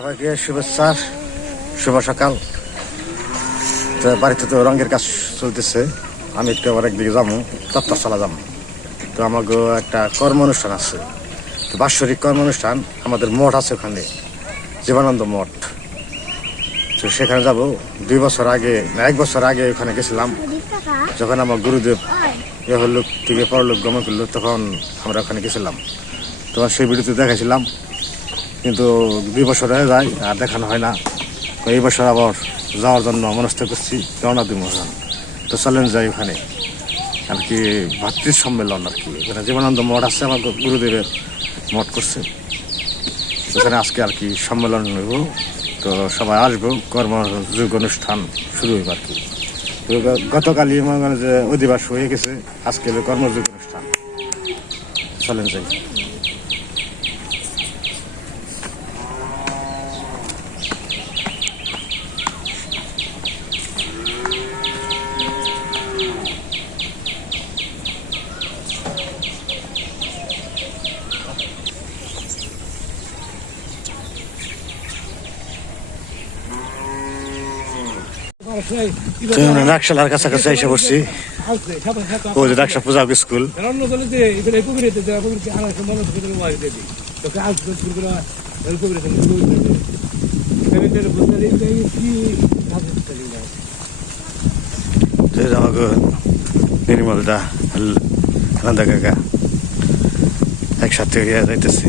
সবাইকে শুভেচ্ছা, শুভ সকাল। তো বাড়িতে তো রঙের কাজ চলতেছে। আমি একটু আবার একদিকে যাব, তত্ত্বশালা যাব। তো আমাকে একটা কর্ম অনুষ্ঠান আছে। তো বাৎসরিক কর্ম অনুষ্ঠান আমাদের মঠ আছে ওখানে জীবানন্দ মঠ। তো সেখানে যাব। দুই বছর আগে এক বছর আগে ওখানে গেছিলাম। যখন আমার গুরুদেব এ হলো থেকে পরলোক গমন করল, তখন আমরা ওখানে গেছিলাম। তখন সেই ভিডিওতে দেখাছিলাম কিন্তু দুই বছর হয়ে যায় আর দেখানো হয় না। এই বছর আবার যাওয়ার জন্য মনস্থ করছি রওনা মহান তো চলেন যাই ওখানে। আর কি ভাতৃ সম্মেলন আর কি। ওখানে জীবনানন্দ মঠ আছে, আমার গুরুদেবের মঠ করছে। ওখানে আজকে আর কি সম্মেলন হইব। তো সবাই আসব কর্মযোগ অনুষ্ঠান শুরু হইব আর কি। গতকালই মনে যে অধিবাস হয়ে গেছে আজকে কর্মযোগ অনুষ্ঠান। চলেন যাই। তো আমরা নাকশালার কাছাকাছি এসে পড়ছি। ও যে নাকশা পূজা স্কুল। আমাকে নির্মল দা নন্দা কাকা, একসাথে যাইতেছি।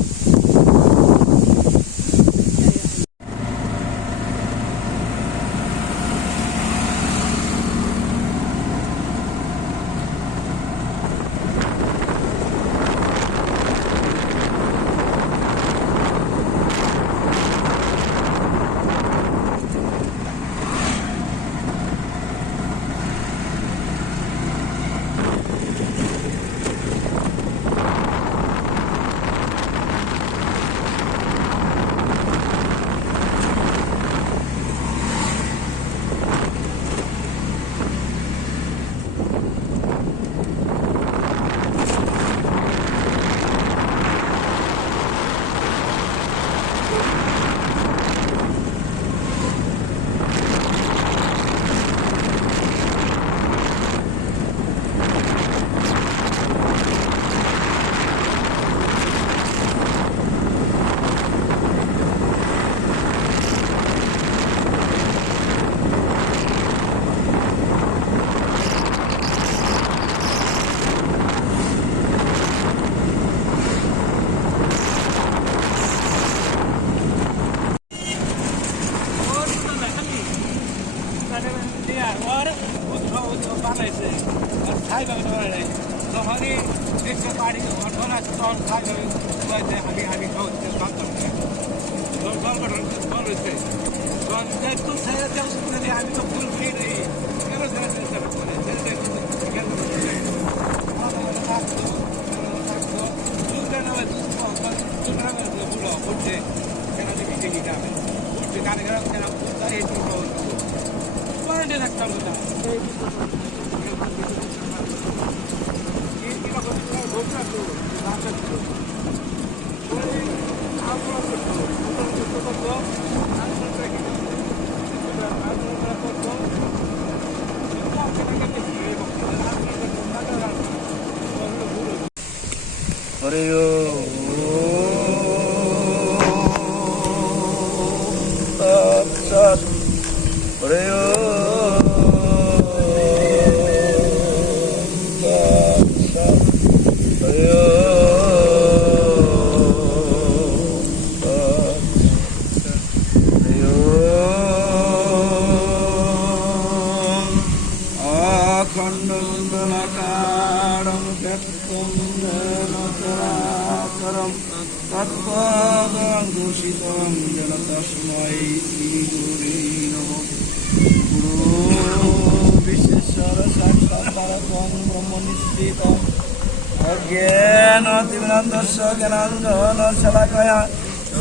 অজ্ঞান অতিবিনন্দস্য জ্ঞানাঞ্জন শলাকয়া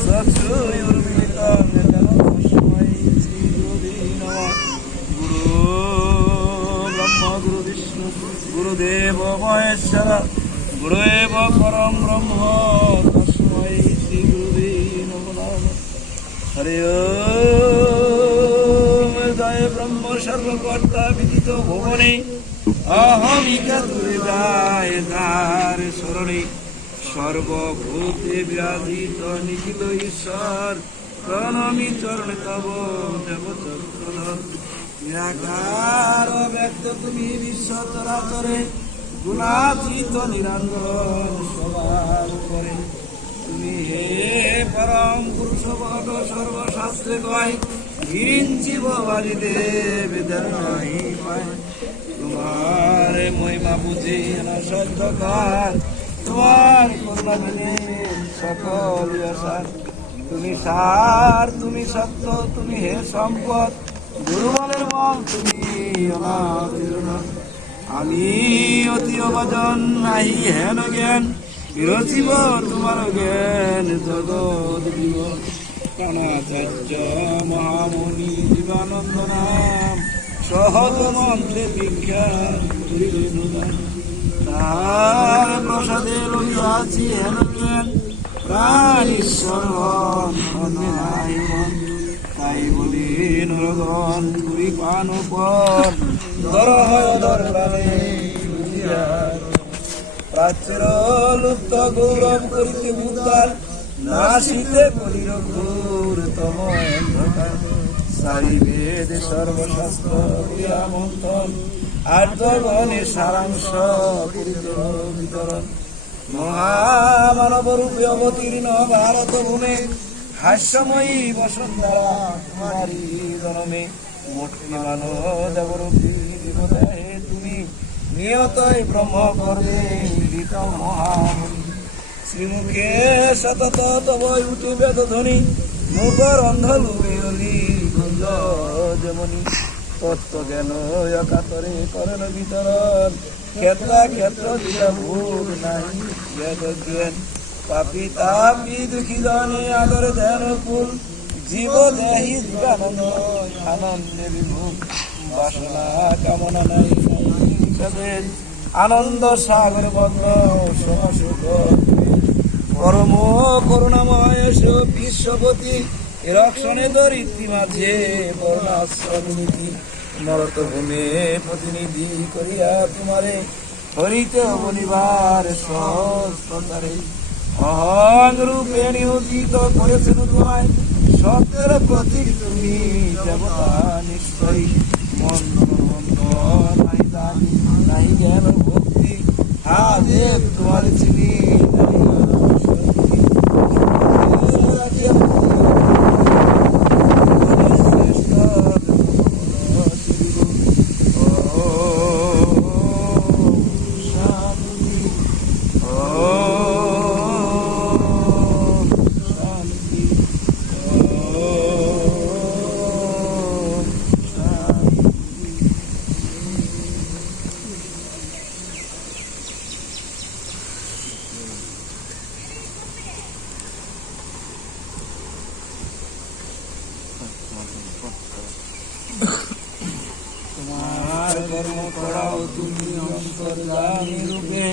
চক্ষুর্মিলিত গুরু ব্রহ্ম গুরু বিষ্ণু গুরুদেব মহেশ্বর গুরুদেব পরম ব্রহ্ম তস্মৈ শ্রী গুরুদে নম হরে জয় ব্রহ্ম সর্বকর্তা বিদিত ভুবনে অহমিকা তুলে দায় তার স্মরণে সর্বভূতে বিরাজিত নিখিল ঈশ্বর প্রণমি চরণ তব দেবত ব্যক্ত তুমি বিশ্ব চরাচরে গুণাচিত নিরঞ্জন সবার করে তুমি হে পরম পুরুষ বট সর্বশাস্ত্রে কয় হিঞ্চিব বাড়ি দেব না সকল তুমি সার, তুমি সত্য, তুমি হে সম্পদ। দুর্বলের মন তুমি আমি অতি অবজন, নাহি হেন জ্ঞান। বিরচিব তোমার জ্ঞান জগৎ দিব প্রাণাচার্য মহামণি জীবানন্দ নাম। সহজ মন্ত্রে বিখ্যাত করিলেন। তার প্রসাদে প্রাণ ঈশ্বর হন, মন। তাই বলি নরগণ পুরি পান উপর দর হয় দর প্রাণে বুঝিয়ার। প্রাচ্যের লুপ্ত গৌরব করিতে উদ্ধার নাশিতে করির ঘোর তম অন্ধকার সারি বেদ সর্বশাস্ত্র ক্রিয়া মন্থন। সারাংশ বিতরণ মহামানব রূপে অবতীর্ণ ভারত ভূমে হাস্যময়ী বসুন্ধরা কুমারী দেবরূপী তুমি নিয়তই ব্রহ্ম করবে শ্রীমুখে সতত তব উঠে বেদ ধ্বনি মুখর অন্ধ লুবে যেমনি তত্ত্ব জ্ঞান একাতরে করেন বিতরণ। ক্ষেত্র ক্ষেত্র নাই জ্ঞান। পাপি তাপি দুঃখী জনে আদর ধ্যান ফুল। জীব দেহি আনন্দে বাসনা কামনা নাই আনন্দ সাগর বন্ধ সমসুখ পরম করুণাময় বিশ্বপতি রক্ষণে দরিদ্রি মাঝে বর্ণাশ্রম নীতি নরত ভূমে প্রতিনিধি করিয়া তোমারে হরিতে বলিবার প্রচারে। অহং রূপে নিয়োজিত করেছেন তোমায় সত্যের প্রতীক তুমি দেবতা নিশ্চয়ই। মন্দ মন্দ নাই জ্ঞান ভক্তি, হা দেব তোমার চিনি নাই শক্তি। রাখিয়া শ্রেষ্ঠ ও শান্তি ওম শান্তি ওম শান্তি তোমার কর্ম করাও তুমি অন্তর্যামী রূপে।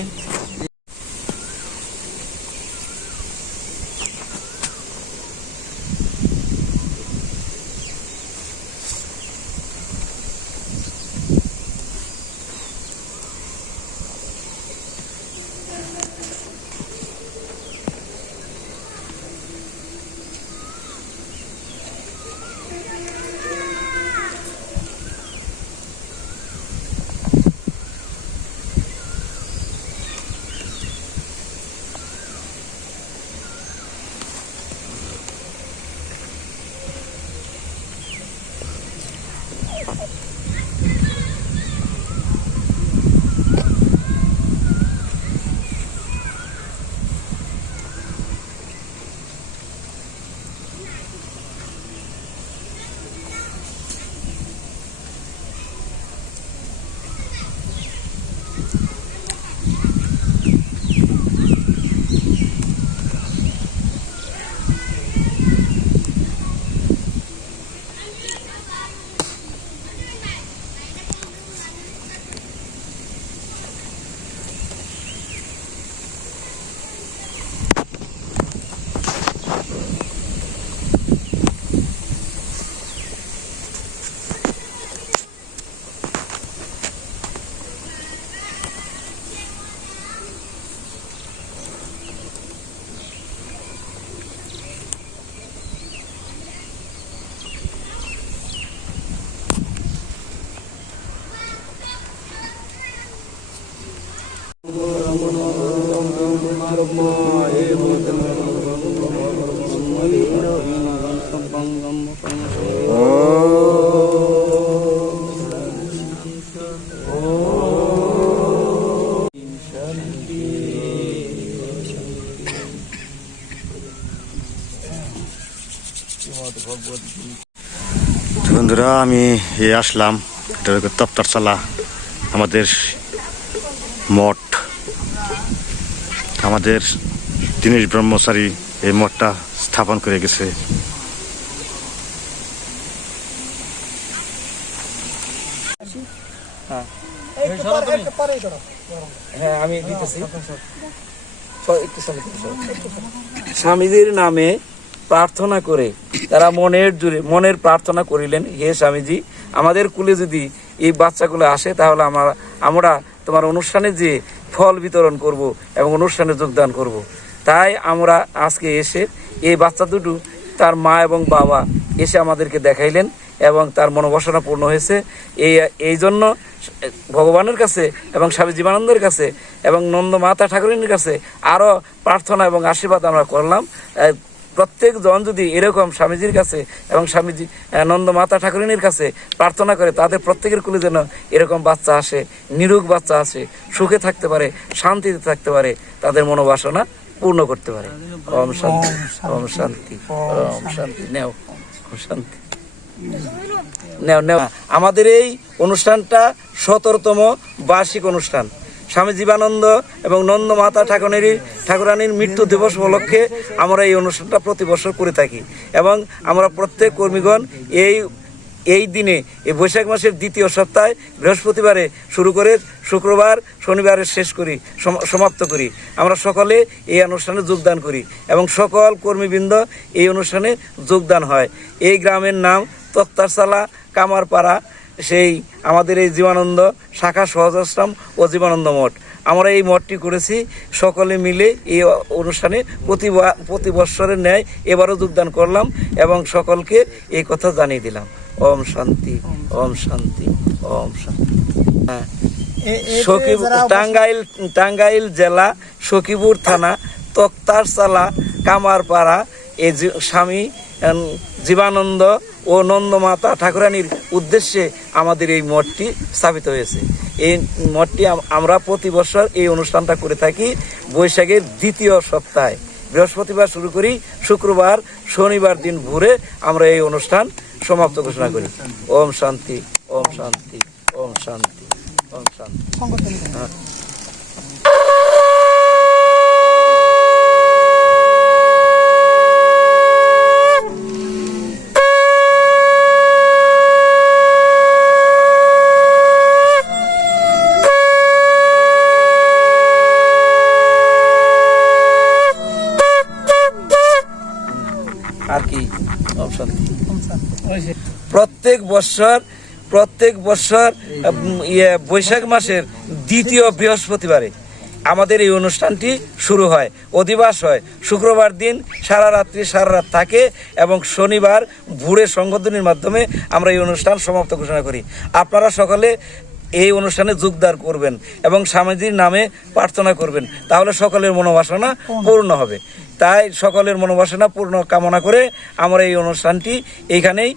বন্ধুরা আমি আসলাম। এটা হলো চালা আমাদের মঠ। আমাদের দীনেশ ব্রহ্মচারী এই মঠটা স্থাপন করে গেছে। হ্যাঁ। আমি দিতেছি। একটু সামনে থেকে সরো। স্বামীজির নামে প্রার্থনা করে তারা মনের জুড়ে মনের প্রার্থনা করিলেন হে স্বামীজি আমাদের কুলে যদি এই বাচ্চাগুলো আসে তাহলে আমরা আমরা তোমার অনুষ্ঠানে যে ফল বিতরণ করব এবং অনুষ্ঠানে যোগদান করব। তাই আমরা আজকে এসে এই বাচ্চা দুটো, তার মা এবং বাবা এসে আমাদেরকে দেখাইলেন এবং তার মনোবাসনা পূর্ণ হয়েছে এই এই জন্য ভগবানের কাছে এবং স্বামী জীবানন্দের কাছে এবং নন্দ মাতা ঠাকুরের কাছে আরও প্রার্থনা এবং আশীর্বাদ আমরা করলাম প্রত্যেক জন যদি এরকম স্বামীজির কাছে এবং স্বামীজি আহ, নন্দ মাতা ঠাকুরিনীর কাছে প্রার্থনা করে তাদের প্রত্যেকের কুলে যেন এরকম বাচ্চা আসে নিরুগ বাচ্চা আসে সুখে থাকতে পারে শান্তিতে থাকতে পারে তাদের মনোবাসনা পূর্ণ করতে পারে। ওম শান্তি ওম শান্তি ওম শান্তি। নেও শান্তি। নেও নেও। আমাদের এই অনুষ্ঠানটা সতেরোতম বার্ষিক অনুষ্ঠান। স্বামী জীবানন্দ এবং নন্দ মাতা ঠাকুরানির মৃত্যু দিবস উপলক্ষে আমরা এই অনুষ্ঠানটা প্রতি বছর করে থাকি। এবং আমরা প্রত্যেক কর্মীগণ এই এই দিনে, এই বৈশাখ মাসের দ্বিতীয় সপ্তাহে বৃহস্পতিবারে শুরু করে শুক্রবার, শনিবারে শেষ করি, সম- সমাপ্ত করি। আমরা সকলে এই অনুষ্ঠানে যোগদান করি এবং সকল কর্মীবৃন্দ এই অনুষ্ঠানে যোগদান হয়। এই গ্রামের নাম তক্তারসালা কামারপাড়া সেই আমাদের এই জীবানন্দ শাখা সহজাশ্রম ও জীবানন্দ মঠ। আমরা এই মঠটি করেছি সকলে মিলে এই অনুষ্ঠানে প্রতি প্রতি বৎসরের ন্যায় এবারও যোগদান করলাম এবং সকলকে এই কথা জানিয়ে দিলাম। ওম শান্তি ওম শান্তি ওম শান্তি। হ্যাঁ। টাঙ্গাইল টাঙ্গাইল জেলা সখীপুর থানা তক্তারসালা কামারপাড়া এই স্বামী জীবানন্দ ও নন্দমাতা ঠাকুরানীর উদ্দেশ্যে আমাদের এই মঠটি স্থাপিত হয়েছে। এই মঠটি আমরা প্রতি বছর এই অনুষ্ঠানটা করে থাকি বৈশাখের দ্বিতীয় সপ্তাহে। বৃহস্পতিবার শুরু করি শুক্রবার শনিবার দিন ভোরে আমরা এই অনুষ্ঠান সমাপ্ত ঘোষণা করি। ওম শান্তি ওম শান্তি ওম শান্তি ওম শান্তি। হ্যাঁ। আর কি ওম শান্তি বছর প্রত্যেক বছর উম, ইয়ে, বৈশাখ মাসের দ্বিতীয় বৃহস্পতিবারে আমাদের এই অনুষ্ঠানটি শুরু হয় অধিবাস হয়। শুক্রবার দিন সারা রাত্রি সারা রাত থাকে এবং শনিবার ভোরে সংগঠনের মাধ্যমে আমরা এই অনুষ্ঠান সমাপ্ত ঘোষণা করি। আপনারা সকলে এই অনুষ্ঠানে যোগদান করবেন এবং স্বামীজির নামে প্রার্থনা করবেন। তাহলে সকলের মনোবাসনা পূর্ণ। হবে। তাই সকলের মনোবাসনা পূর্ণ কামনা করে আমরা এই অনুষ্ঠানটি এইখানেই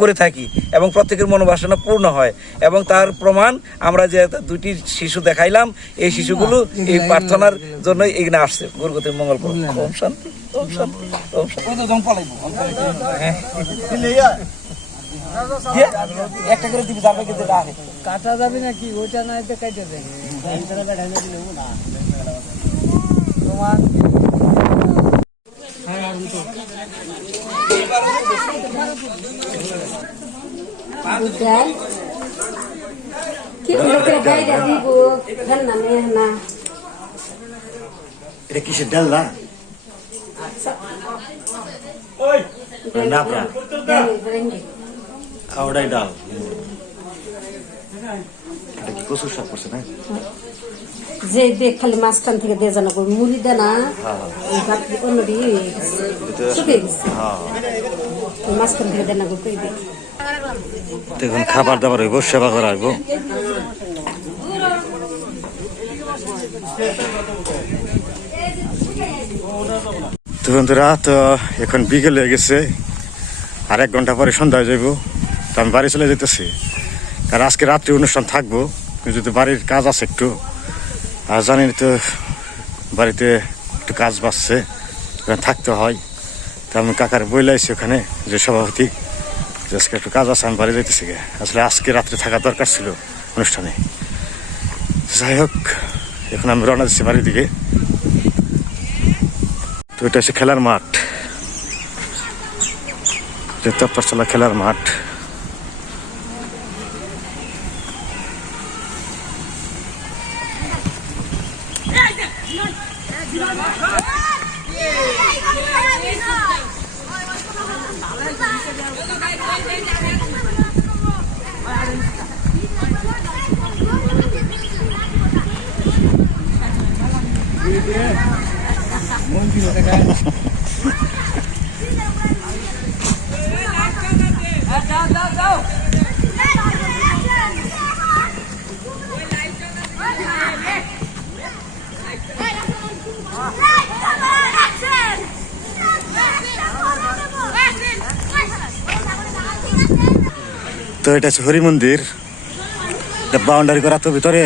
করে থাকি এবং প্রত্যেকের মনোবাসনা পূর্ণ হয় এবং তার প্রমাণ আমরা যে দুটি শিশু দেখাইলাম এই শিশুগুলো এই প্রার্থনার জন্য এখানে আসছে গুরুগতির মঙ্গল কাটা যাবে নাকি ওইটা তোমার Udah. Kita udah kerja dari ibu, kan namanya nah. এটা কিসের ডাল না Dari berani. ওটাই ডাল এটা শাক করছে না যে দেখ খালি মাঝখান থেকে দিয়ে জানা করব মুড়ি দে না অন্য দিয়ে শুকিয়ে গেছে। মাঝখান থেকে দেনা করব দেখুন খাবার দাবার হইব সেবা করা হইব। তো বন্ধুরা তো এখন বিকেল হয়ে গেছে আর এক ঘণ্টা পরে সন্ধ্যা হয়ে যাইব। তো আমি বাড়ি চলে যেতেছি কারণ আজকে রাত্রি অনুষ্ঠান থাকব। কিন্তু যদি বাড়ির কাজ আছে একটু। আর জানি তো বাড়িতে একটু কাজ বাড়ছে ওখানে থাকতে হয়। তো আমি কাকার বই লাইছি ওখানে, যে সভাপতি, যে আজকে একটু কাজ আছে, আমি বাড়ি যাইতেছি গে। আসলে আজকে রাত্রে থাকা দরকার ছিল অনুষ্ঠানে। যাই হোক, এখন আমি রওনা দিচ্ছি বাড়ির দিকে। তো এটা হচ্ছে খেলার মাঠ। যে তপ্পারতলা খেলার মাঠ। Mungkin ada kan? Go, go, go! তো এটা হচ্ছে হরি মন্দির। এটা বাউন্ডারি করা তো ভিতরে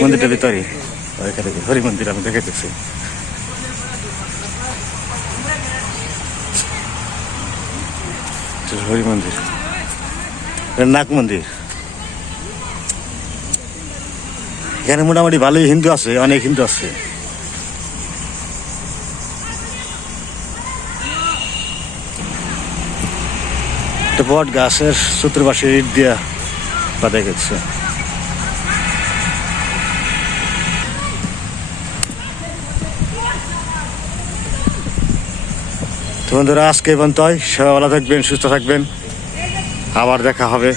মন্দিরটার ভিতরে। ওইখানে হরি মন্দির আমি দেখেছি এটা হরি মন্দির। নাগ মন্দির। এখানে মোটামুটি ভালোই হিন্দু আছে, অনেক হিন্দু আছে। একটা বট গাছের চতুর্পাশে ইট দিয়া বাঁধা গেছে বন্ধুরা, আজকে তাই সবাই ভালো থাকবেন, সুস্থ থাকবেন। আবার দেখা হবে।